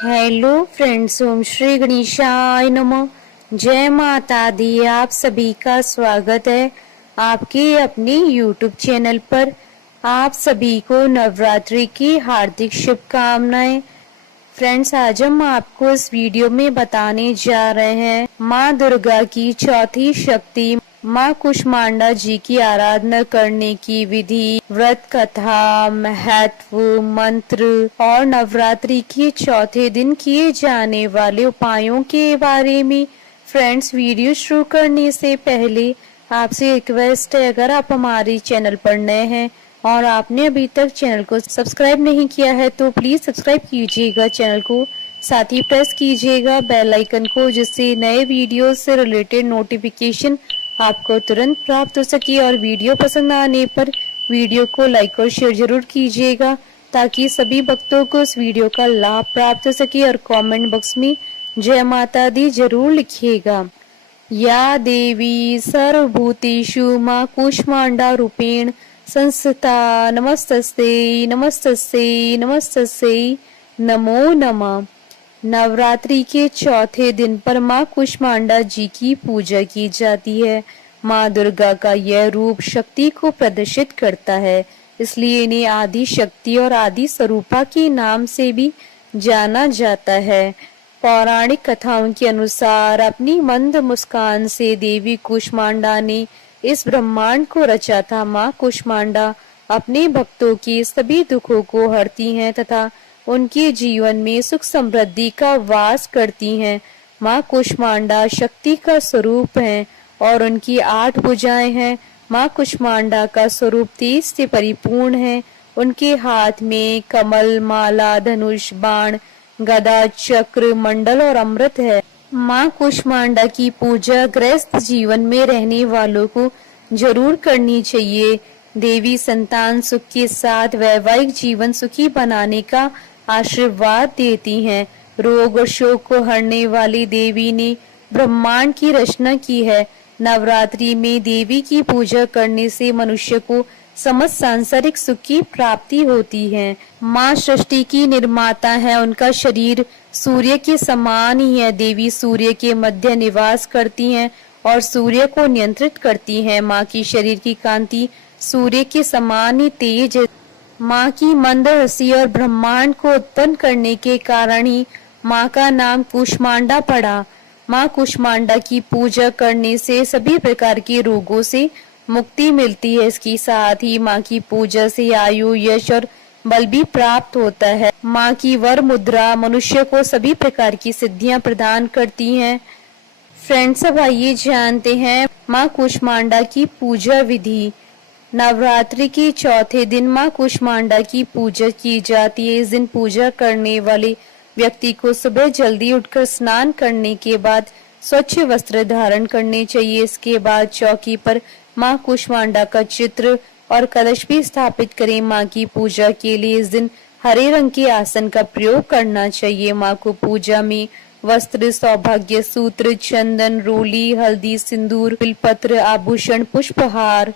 Hello friends, ओम श्री गणेशाय नमः। जय माता दी। आप सभी का स्वागत है आपके अपने यूट्यूब चैनल पर। आप सभी को नवरात्रि की हार्दिक शुभकामनाएं। फ्रेंड्स, आज हम आपको इस वीडियो में बताने जा रहे हैं माँ दुर्गा की चौथी शक्ति माँ कुष्मांडा जी की आराधना करने की विधि, व्रत कथा, महत्व, मंत्र और नवरात्रि के चौथे दिन किए जाने वाले उपायों के बारे में। फ्रेंड्स, वीडियो शुरू करने से पहले आपसे रिक्वेस्ट है, अगर आप हमारे चैनल पर नए हैं और आपने अभी तक चैनल को सब्सक्राइब नहीं किया है तो प्लीज सब्सक्राइब कीजिएगा चैनल को, साथ ही प्रेस कीजिएगा बेल आइकन को, जिससे नए वीडियो से रिलेटेड नोटिफिकेशन आपको तुरंत प्राप्त हो सके। और वीडियो पसंद आने पर वीडियो को लाइक और शेयर जरूर कीजिएगा ताकि सभी भक्तों को इस वीडियो का लाभ प्राप्त हो सके। और कमेंट बॉक्स में जय माता दी जरूर लिखिएगा। या देवी सर्वभूतेषु माँ कूष्मांडा रूपेण संस्थिता नमस्तस्यै नमस्तस्यै नमस्तस्यै नमो नमः। नवरात्रि के चौथे दिन पर माँ कुष्मांडा जी की पूजा की जाती है। माँ दुर्गा का यह रूप शक्ति को प्रदर्शित करता है, इसलिए इन्हें आदि शक्ति और आदि स्वरूपा के नाम से भी जाना जाता है। पौराणिक कथाओं के अनुसार अपनी मंद मुस्कान से देवी कुष्मांडा ने इस ब्रह्मांड को रचा था। माँ कुष्मांडा अपने भक्तों के सभी दुखों को हरती हैं तथा उनके जीवन में सुख समृद्धि का वास करती हैं। माँ कुष्मांडा शक्ति का स्वरूप है और उनकी 8 भुजाएं हैं। माँ कुष्मांडा का स्वरूप तेज से परिपूर्ण है। उनके हाथ में कमल, माला, धनुष, बाण, गदा, चक्र, मंडल और अमृत है। माँ कुष्मांडा की पूजा गृहस्थ जीवन में रहने वालों को जरूर करनी चाहिए। देवी संतान सुख के साथ वैवाहिक जीवन सुखी बनाने का आशीर्वाद देती हैं। रोग और शोक को हरने वाली देवी ने ब्रह्मांड की रचना की है। नवरात्रि में देवी की पूजा करने से मनुष्य को समस्त सांसारिक सुख की प्राप्ति होती है। माँ सृष्टि की निर्माता है। उनका शरीर सूर्य के समान ही है। देवी सूर्य के मध्य निवास करती हैं और सूर्य को नियंत्रित करती हैं। माँ की शरीर की कांति सूर्य के समान ही तेज है। माँ की मंद हंसी और ब्रह्मांड को उत्पन्न करने के कारण ही माँ का नाम कुष्मांडा पड़ा। माँ कुष्मांडा की पूजा करने से सभी प्रकार के रोगों से मुक्ति मिलती है। इसके साथ ही माँ की पूजा से आयु, यश और बल भी प्राप्त होता है। माँ की वर मुद्रा मनुष्य को सभी प्रकार की सिद्धियां प्रदान करती हैं। फ्रेंड्स, अब आइए जानते हैं माँ कुष्मांडा की पूजा विधि। नवरात्रि के चौथे दिन माँ कुष्मांडा की पूजा की जाती है। इस दिन पूजा करने वाले व्यक्ति को सुबह जल्दी उठकर स्नान करने के बाद स्वच्छ वस्त्र धारण करने चाहिए। इसके बाद चौकी पर माँ कुष्मांडा का चित्र और कलश भी स्थापित करें। माँ की पूजा के लिए इस दिन हरे रंग के आसन का प्रयोग करना चाहिए। माँ को पूजा में वस्त्र, सौभाग्य सूत्र, चंदन, रोली, हल्दी, सिंदूर, बिलपत्र, आभूषण, पुष्पहार,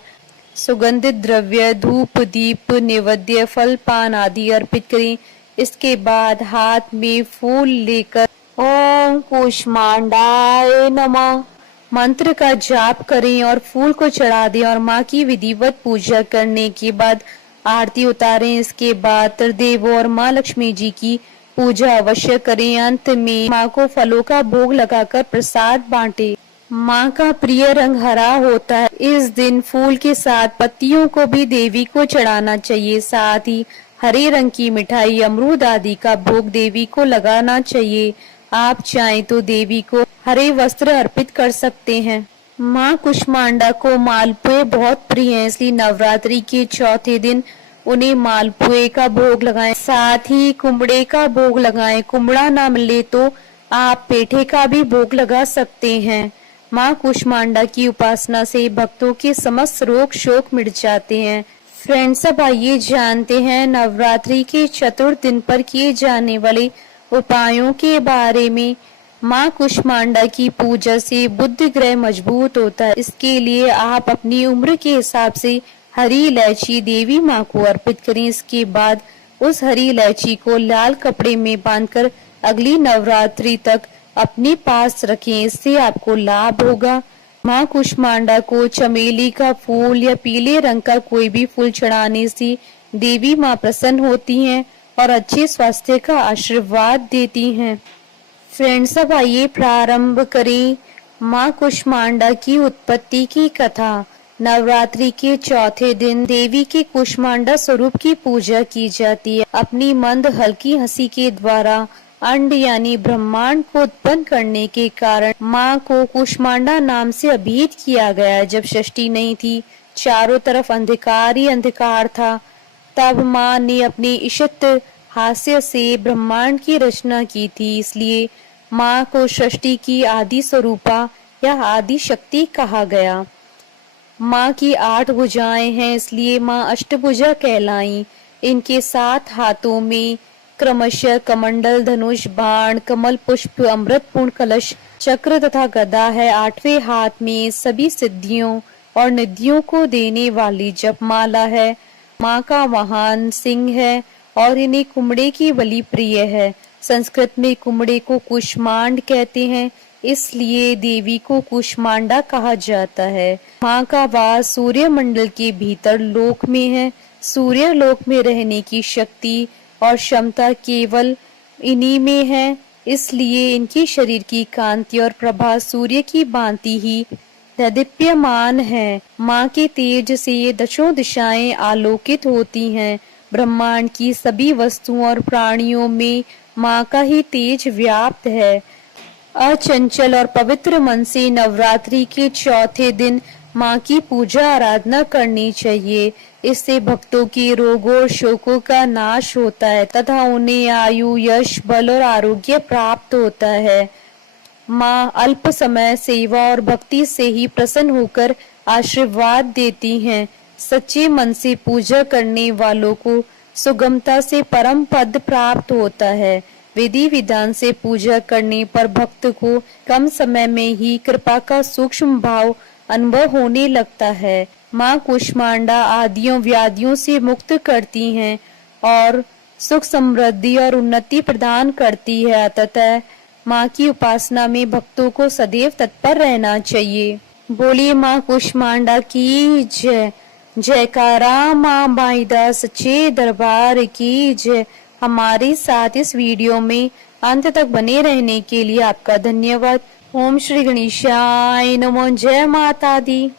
सुगंधित द्रव्य, धूप, दीप, नैवेद्य, फल, पान आदि अर्पित करें। इसके बाद हाथ में फूल लेकर ओम कुष्मांडाय नमः मंत्र का जाप करें और फूल को चढ़ा दें और माँ की विधिवत पूजा करने के बाद आरती उतारें। इसके बाद त्रिदेव और माँ लक्ष्मी जी की पूजा अवश्य करें। अंत में माँ को फलों का भोग लगाकर प्रसाद बांटे। माँ का प्रिय रंग हरा होता है। इस दिन फूल के साथ पत्तियों को भी देवी को चढ़ाना चाहिए। साथ ही हरे रंग की मिठाई, अमरूद आदि का भोग देवी को लगाना चाहिए। आप चाहें तो देवी को हरे वस्त्र अर्पित कर सकते हैं। माँ कुष्मांडा को मालपुए बहुत प्रिय हैं, इसलिए नवरात्रि के चौथे दिन उन्हें मालपुए का भोग लगाएं। साथ ही कुमड़े का भोग लगाएं। कुमड़ा ना मिले तो आप पेठे का भी भोग लगा सकते हैं। माँ कुष्मांडा की उपासना से भक्तों के समस्त रोग शोक मिट जाते हैं। फ्रेंड्स, अब आइए जानते हैं नवरात्रि के चतुर्थ दिन पर किए जाने वाले उपायों के बारे में। माँ कुष्मांडा की पूजा से बुद्धि ग्रह मजबूत होता है। इसके लिए आप अपनी उम्र के हिसाब से हरी इलायची देवी माँ को अर्पित करें। इसके बाद उस हरी इलायची को लाल कपड़े में बांधकर अगली नवरात्रि तक अपने पास रखें, इससे आपको लाभ होगा। माँ कुष्मांडा को चमेली का फूल या पीले रंग का कोई भी फूल चढ़ाने से देवी माँ प्रसन्न होती हैं और अच्छे स्वास्थ्य का आशीर्वाद देती हैं। फ्रेंड्स, अब आइए प्रारंभ करें माँ कुष्मांडा की उत्पत्ति की कथा। नवरात्रि के चौथे दिन देवी के कुष्मांडा स्वरूप की पूजा की जाती है। अपनी मंद हल्की हंसी के द्वारा अंड यानी ब्रह्मांड को उत्पन्न करने के कारण माँ को कुष्मांडा नाम से अभिहित किया गया। जब षष्ठी नहीं थी, चारों तरफ अंधकार ही अंधकार था, तब माँ ने अपने इष्ट हास्य से ब्रह्मांड की रचना की थी। इसलिए माँ को सृष्टि की आदि स्वरूपा या आदि शक्ति कहा गया। माँ की 8 भुजाएं हैं, इसलिए माँ अष्टभुजा कहलाई। इनके 7 हाथों में क्रमशः कमंडल, धनुष, बाण, कमल पुष्प, अमृतपूर्ण कलश, चक्र तथा गदा है। 8वें हाथ में सभी सिद्धियों और निधियों को देने वाली जपमाला है। माँ का महान सिंह है और इन्हें कुमड़े की बलि प्रिय है। संस्कृत में कुमड़े को कुष्मांड कहते हैं, इसलिए देवी को कुष्मांडा कहा जाता है। माँ का वास सूर्य मंडल के भीतर लोक में है। सूर्य लोक में रहने की शक्ति और क्षमता केवल इन्हीं में है, इसलिए इनके शरीर की कांति और प्रभा सूर्य की भांति ही दीप्यमान है। माँ के तेज से ये दशों दिशाएं आलोकित होती हैं। ब्रह्मांड की सभी वस्तुओं और प्राणियों में माँ का ही तेज व्याप्त है। अचंचल और पवित्र मन से नवरात्रि के चौथे दिन माँ की पूजा आराधना करनी चाहिए। इससे भक्तों के रोगों और शोकों का नाश होता है तथा उन्हें आयु, यश, बल और आरोग्य प्राप्त होता है। माँ अल्प समय सेवा और भक्ति से ही प्रसन्न होकर आशीर्वाद देती हैं। सच्चे मन से पूजा करने वालों को सुगमता से परम पद प्राप्त होता है। विधि विधान से पूजा करने पर भक्त को कम समय में ही कृपा का सूक्ष्म भाव अनुभव होने लगता है। माँ कुष्मांडा आदियों व्याधियों से मुक्त करती हैं और सुख, समृद्धि और उन्नति प्रदान करती है। अतः माँ की उपासना में भक्तों को सदैव तत्पर रहना चाहिए। बोलिए माँ कुष्मांडा की जय। जयकारा माँ बाईदा सच्चे दरबार की जय। हमारे साथ इस वीडियो में अंत तक बने रहने के लिए आपका धन्यवाद। ओम श्री गणेशाय नमो। जय माता दी।